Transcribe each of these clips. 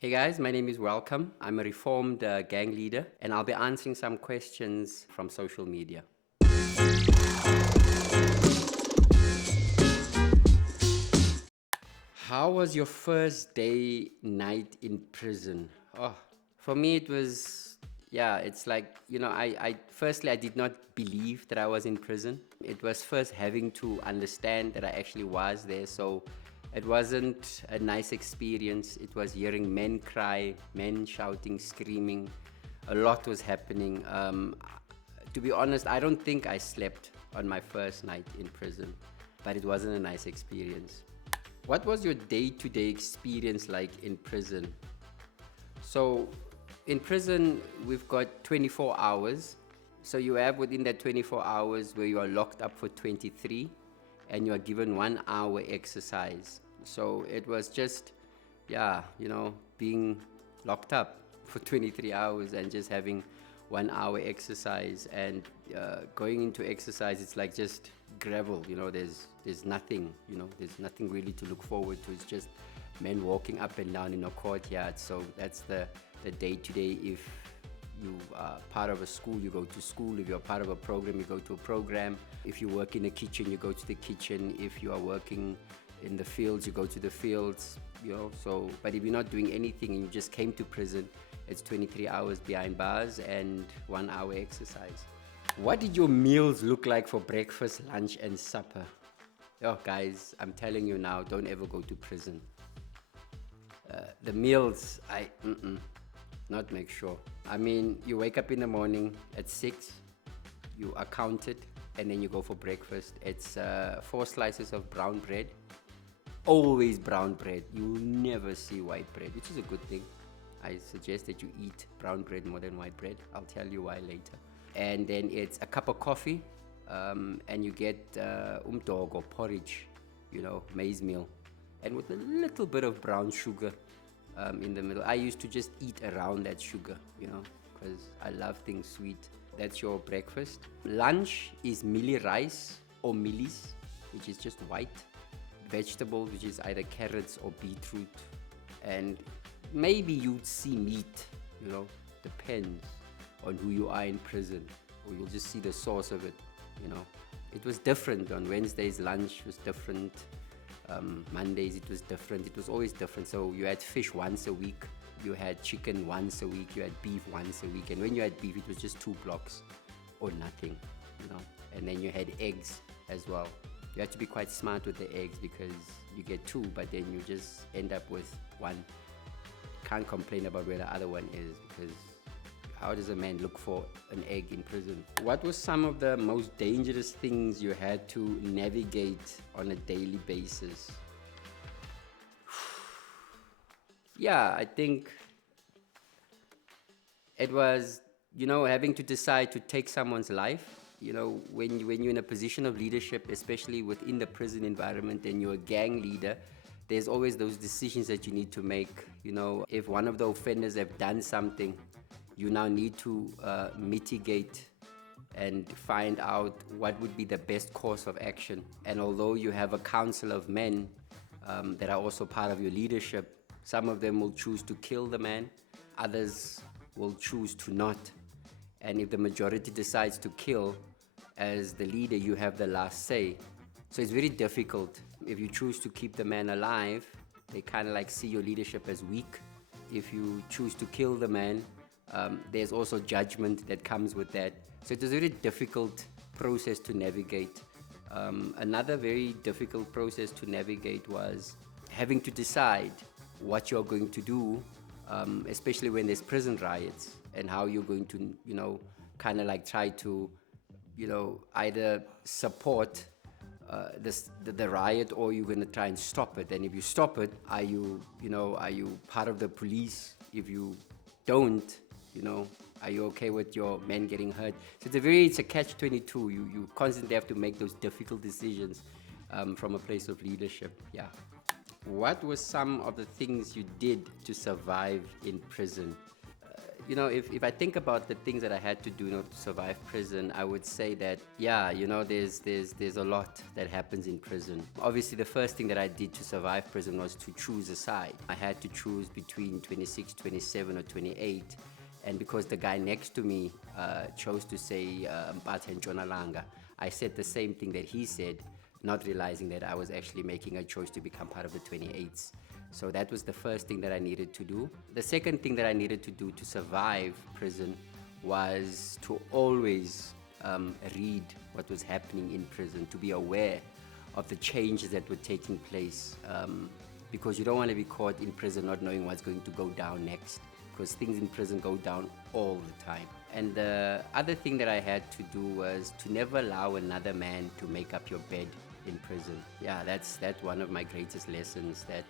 Hey guys, my name is Welcome. I'm a reformed gang leader, and I'll be answering some questions from social media. How was your first day, night in prison? Oh, for me, it was, it's like, firstly, I did not believe that I was in prison. It was first having to understand that I actually was there. So it wasn't a nice experience. It was hearing men cry, men shouting, screaming. A lot was happening. To be honest, I don't think I slept on my first night in prison, but it wasn't a nice experience. What was your day-to-day experience like in prison? So, in prison, we've got 24 hours. So, you have within that 24 hours where you are locked up for 23 and you are given 1 hour exercise. So, it was just, being locked up for 23 hours and just having 1 hour exercise. And going into exercise, it's like just gravel. There's nothing. There's nothing really to look forward to. It's just men walking up and down in a courtyard. So that's the day to day. If you are part of a school, you go to school. If you're part of a program, you go to a program. If you work in a kitchen, you go to the kitchen. If you are working in the fields, you go to the fields. But if you're not doing anything and you just came to prison, it's 23 hours behind bars and 1 hour exercise. What did your meals look like for breakfast, lunch, and supper? Guys, I'm telling you now, don't ever go to prison. The meals, not make sure. I mean, you wake up in the morning at 6, you are counted, and then you go for breakfast. It's 4 slices of brown bread. Always brown bread. You will never see white bread, which is a good thing. I suggest that you eat brown bread more than white bread. I'll tell you why later. And then it's a cup of coffee, and you get umdog or porridge, maize meal, and with a little bit of brown sugar in the middle. I used to just eat around that sugar, because I love things sweet. That's your breakfast. Lunch is mealie rice or mealies, which is just white. Vegetables, which is either carrots or beetroot. And maybe you'd see meat, depends on who you are in prison, or you'll just see the source of it. It was different. On Wednesdays, lunch was different. Mondays, it was different. It was always different. So you had fish once a week, you had chicken once a week, you had beef once a week. And when you had beef, it was just 2 blocks or nothing, And then you had eggs as well. You have to be quite smart with the eggs because you get 2, but then you just end up with 1. Can't complain about where the other one is, because how does a man look for an egg in prison? What were some of the most dangerous things you had to navigate on a daily basis? I think it was, having to decide to take someone's life. When you're in a position of leadership, especially within the prison environment, and you're a gang leader, there's always those decisions that you need to make. If one of the offenders have done something, you now need to mitigate and find out what would be the best course of action. And although you have a council of men that are also part of your leadership, some of them will choose to kill the man, others will choose to not. And if the majority decides to kill, as the leader, you have the last say. So it's very difficult. If you choose to keep the man alive, they kind of like see your leadership as weak. If you choose to kill the man, there's also judgment that comes with that. So it's a very difficult process to navigate. Another very difficult process to navigate was having to decide what you're going to do, especially when there's prison riots, and how you're going to, kind of like try to, either support the riot, or you're going to try and stop it. And if you stop it, are you part of the police? If you don't, are you okay with your men getting hurt? So it's a catch-22. You constantly have to make those difficult decisions from a place of leadership. What were some of the things you did to survive in prison? if I think about the things that I had to do in order to survive prison, I would say that, there's a lot that happens in prison. Obviously, the first thing that I did to survive prison was to choose a side. I had to choose between 26, 27, or 28. And because the guy next to me chose to say Mpatha Ntshonalanga, I said the same thing that he said, not realizing that I was actually making a choice to become part of the 28s. So that was the first thing that I needed to do. The second thing that I needed to do to survive prison was to always read what was happening in prison, to be aware of the changes that were taking place, because you don't want to be caught in prison not knowing what's going to go down next, because things in prison go down all the time. And the other thing that I had to do was to never allow another man to make up your bed in prison. Yeah, that's one of my greatest lessons, that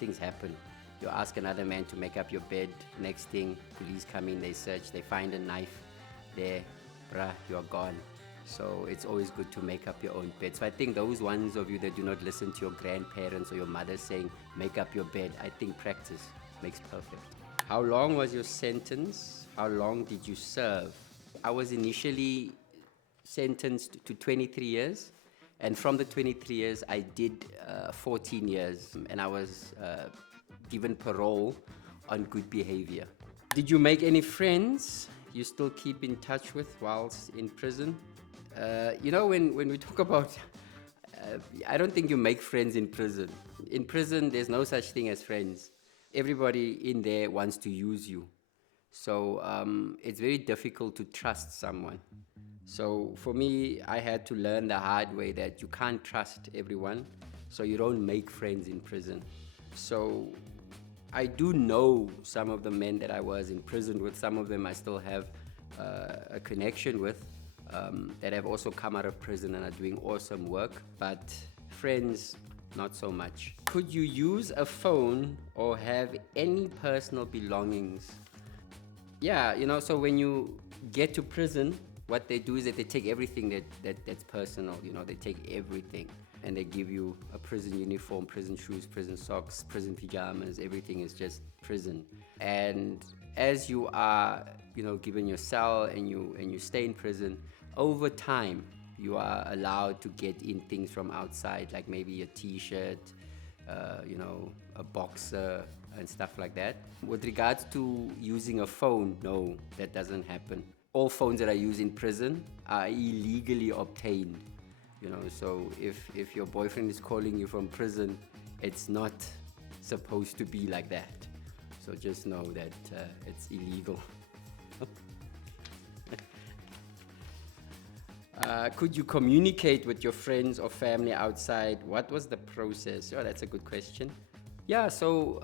things happen. You ask another man to make up your bed, next thing, police come in, they search, they find a knife there, bruh, you're gone. So it's always good to make up your own bed. So I think those ones of you that do not listen to your grandparents or your mother saying, make up your bed, I think practice makes perfect. How long was your sentence? How long did you serve? I was initially sentenced to 23 years. And from the 23 years, I did 14 years, and I was given parole on good behavior. Did you make any friends you still keep in touch with whilst in prison? When we talk about, I don't think you make friends in prison. In prison, there's no such thing as friends. Everybody in there wants to use you. So it's very difficult to trust someone. So for me, I had to learn the hard way that you can't trust everyone, so you don't make friends in prison. So I do know some of the men that I was in prison with. Some of them I still have a connection with, that have also come out of prison and are doing awesome work, but friends, not so much. Could you use a phone or have any personal belongings? Yeah, so when you get to prison, what they do is that they take everything that's personal. They take everything, and they give you a prison uniform, prison shoes, prison socks, prison pajamas. Everything is just prison. And as you are, given your cell and you stay in prison, over time you are allowed to get in things from outside, like maybe a t-shirt, a boxer and stuff like that. With regards to using a phone, no, that doesn't happen. All phones that I use in prison are illegally obtained. So if your boyfriend is calling you from prison, it's not supposed to be like that. So just know that it's illegal. Could you communicate with your friends or family outside? What was the process? Oh, that's a good question. Yeah, so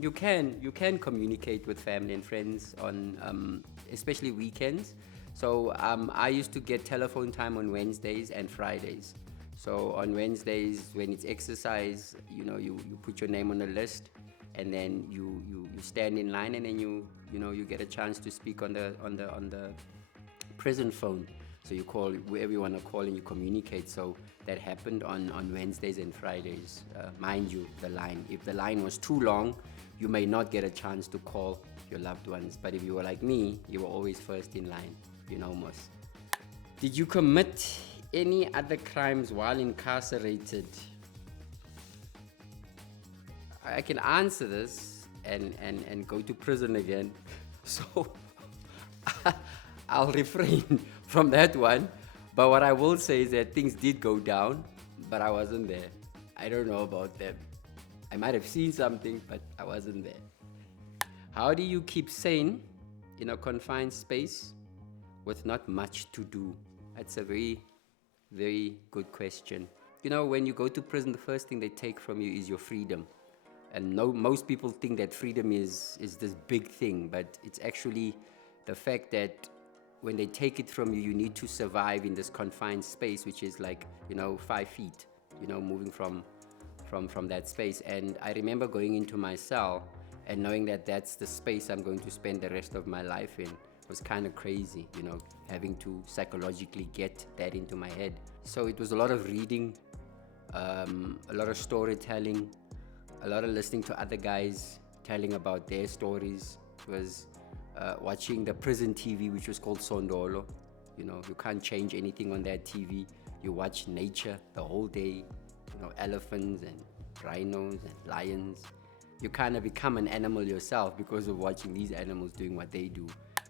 you can communicate with family and friends on especially weekends. So I used to get telephone time on Wednesdays and Fridays. So on Wednesdays, when it's exercise, you put your name on a list, and then you stand in line, and then you get a chance to speak on the prison phone. So you call wherever you want to call, and you communicate. So that happened on Wednesdays and Fridays. Mind you, the line. If the line was too long, you may not get a chance to call your loved ones. But if you were like me, you were always first in line. Most. Did you commit any other crimes while incarcerated? I can answer this and go to prison again. So I'll refrain from that one. But what I will say is that things did go down, but I wasn't there. I don't know about them. I might have seen something, but I wasn't there. How do you keep sane in a confined space with not much to do? That's a very, very good question. When you go to prison, the first thing they take from you is your freedom. And most people think that freedom is this big thing, but it's actually the fact that when they take it from you, you need to survive in this confined space, which is like, 5 feet, moving from that space. And I remember going into my cell and knowing that that's the space I'm going to spend the rest of my life in. Was kind of crazy, having to psychologically get that into my head. So it was a lot of reading, a lot of storytelling, a lot of listening to other guys telling about their stories. It was watching the prison TV, which was called Sondolo. You know, you can't change anything on that TV. You watch nature the whole day, you know, elephants and rhinos and lions. You kind of become an animal yourself because of watching these animals doing what they do.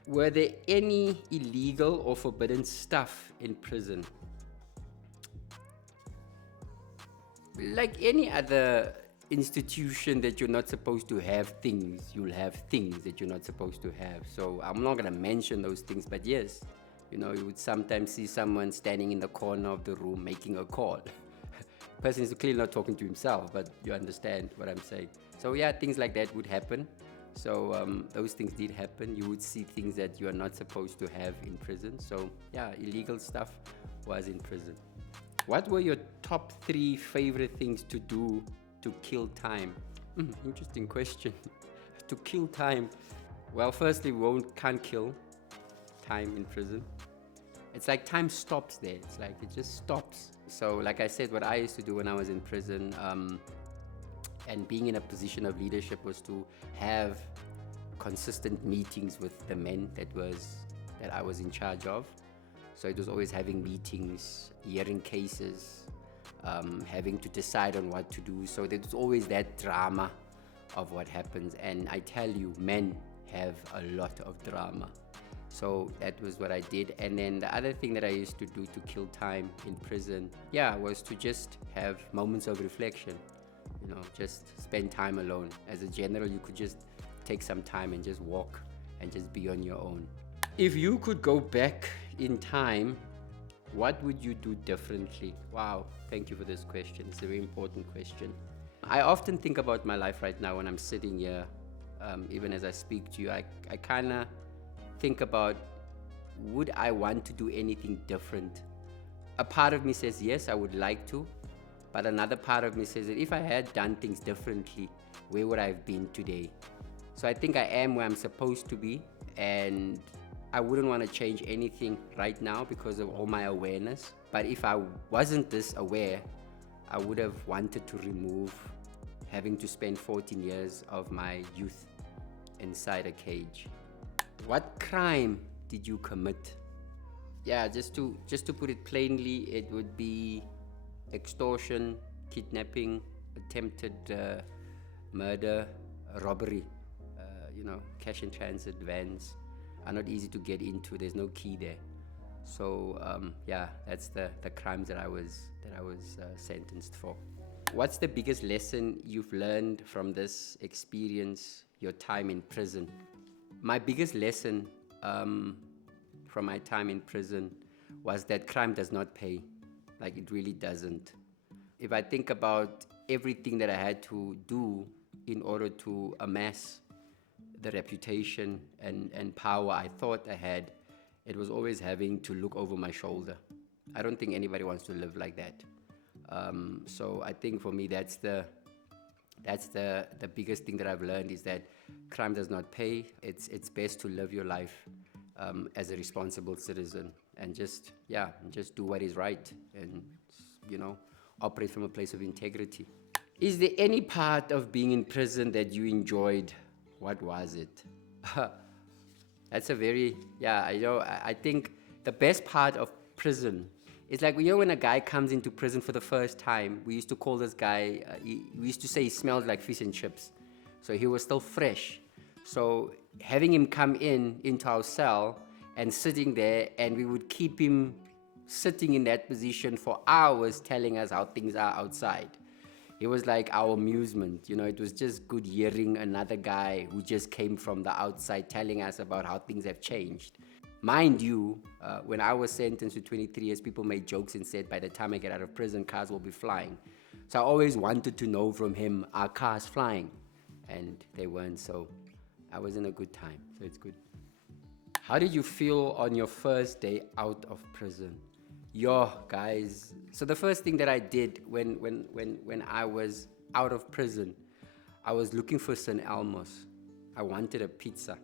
Were there any illegal or forbidden stuff in prison? Like any other institution that you're not supposed to have things, you'll have things that you're not supposed to have. So I'm not going to mention those things, but yes, you know, you would sometimes see someone standing in the corner of the room making a call. Person is clearly not talking to himself, but you understand what I'm saying. So yeah, things like that would happen. So those things did happen. You would see things that you are not supposed to have in prison. So yeah, illegal stuff was in prison. What were your top 3 favorite things to do to kill time? Interesting question. To kill time. Well, firstly, we can't kill time in prison. It's like time stops there. It's like it just stops. So like I said, what I used to do when I was in prison, and being in a position of leadership, was to have consistent meetings with the men that I was in charge of. So it was always having meetings, hearing cases, having to decide on what to do. So there was always that drama of what happens. And I tell you, men have a lot of drama. So that was what I did. And then the other thing that I used to do to kill time in prison, was to just have moments of reflection. You know, just spend time alone. As a general, you could just take some time and just walk and just be on your own. If you could go back in time, what would you do differently? Wow, thank you for this question. It's a very important question. I often think about my life right now when I'm sitting here, even as I speak to you. I kind of think about, would I want to do anything different? A part of me says yes, I would like to, but another part of me says that if I had done things differently, where would I have been today? So I think I am where I'm supposed to be, and I wouldn't want to change anything right now because of all my awareness. But if I wasn't this aware, I would have wanted to remove having to spend 14 years of my youth inside a cage. What crime did you commit? Yeah, just to put it plainly, it would be extortion, kidnapping, attempted murder, robbery. Cash in transit vans are not easy to get into. There's no key there. So that's the crimes that I was sentenced for. What's the biggest lesson you've learned from this experience, your time in prison? My biggest lesson from my time in prison was that crime does not pay. Like, it really doesn't. If I think about everything that I had to do in order to amass the reputation and power I thought I had, it was always having to look over my shoulder. I don't think anybody wants to live like that. So I think for me, that's the biggest thing that I've learned, is that crime does not pay. It's best to live your life as a responsible citizen and just do what is right and, operate from a place of integrity. Is there any part of being in prison that you enjoyed? What was it? That's a very, I think the best part of prison is like, when a guy comes into prison for the first time, we used to call this guy, we used to say he smelled like fish and chips. So he was still fresh. So having him come into our cell and sitting there, and we would keep him sitting in that position for hours telling us how things are outside. It was like our amusement, it was just good hearing another guy who just came from the outside telling us about how things have changed. Mind you, when I was sentenced to 23 years, people made jokes and said, by the time I get out of prison, cars will be flying. So I always wanted to know from him, are cars flying? And they weren't, so I was in a good time, so it's good. How did you feel on your first day out of prison? Guys, so the first thing that I did when I was out of prison, I was looking for St. Elmo's. I wanted a pizza,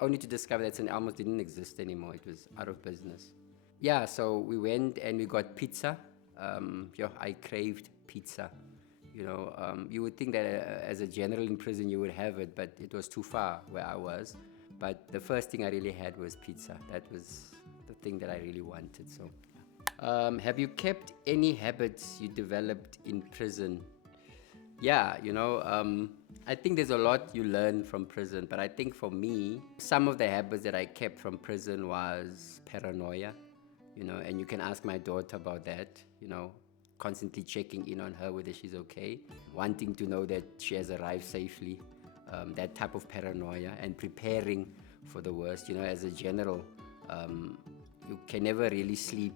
only to discover that St. Elmo's didn't exist anymore. It was out of business. Yeah, so we went and we got pizza. I craved pizza. You would think that as a general in prison you would have it, but it was too far where I was. But the first thing I really had was pizza. That was the thing that I really wanted. So, have you kept any habits you developed in prison? Yeah, I think there's a lot you learn from prison, but I think for me, some of the habits that I kept from prison was paranoia, and you can ask my daughter about that, constantly checking in on her whether she's okay, wanting to know that she has arrived safely, that type of paranoia, and preparing for the worst, as a general. You can never really sleep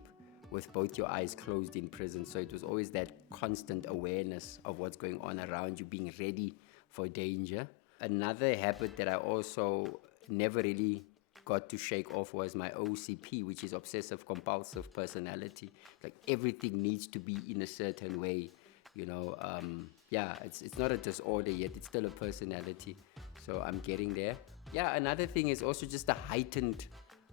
with both your eyes closed in prison. So it was always that constant awareness of what's going on around you, being ready for danger. Another habit that I also never really got to shake off was my OCP, which is obsessive compulsive personality. Like everything needs to be in a certain way, yeah, it's not a disorder yet, it's still a personality. So I'm getting there. Yeah, another thing is also just the heightened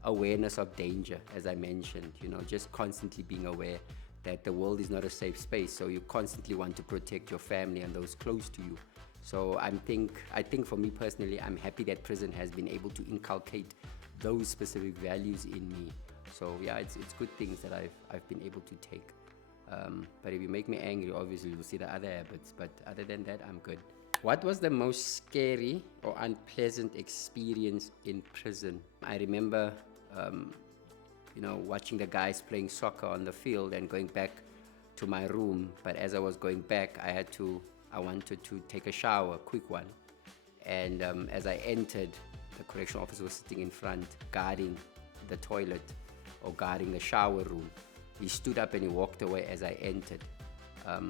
awareness of danger, as I mentioned, just constantly being aware that the world is not a safe space. So you constantly want to protect your family and those close to you. So I think for me personally, I'm happy that prison has been able to inculcate those specific values in me. So yeah, it's good things that I've been able to take. But if you make me angry, obviously you'll see the other habits. But other than that, I'm good. What was the most scary or unpleasant experience in prison? I remember, watching the guys playing soccer on the field and going back to my room. But as I was going back, I wanted to take a shower, a quick one. And as I entered, the correctional officer was sitting in front, guarding the toilet or guarding the shower room. He stood up and he walked away as I entered.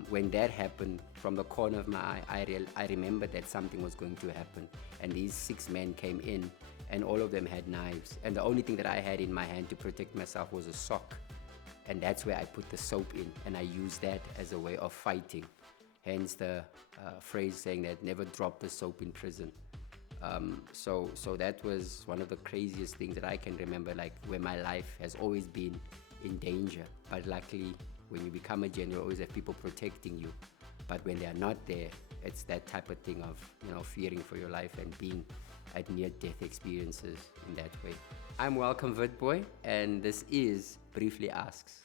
When that happened, from the corner of my eye, I remembered that something was going to happen. And these 6 men came in, and all of them had knives. And the only thing that I had in my hand to protect myself was a sock. And that's where I put the soap in, and I used that as a way of fighting. Hence the phrase saying that never drop the soap in prison. So that was one of the craziest things that I can remember, like where my life has always been in danger. But luckily, when you become a general, you always have people protecting you. But when they are not there, it's that type of thing of fearing for your life and being at near-death experiences in that way. I'm Welcome Vidboy, and this is Briefly Asks.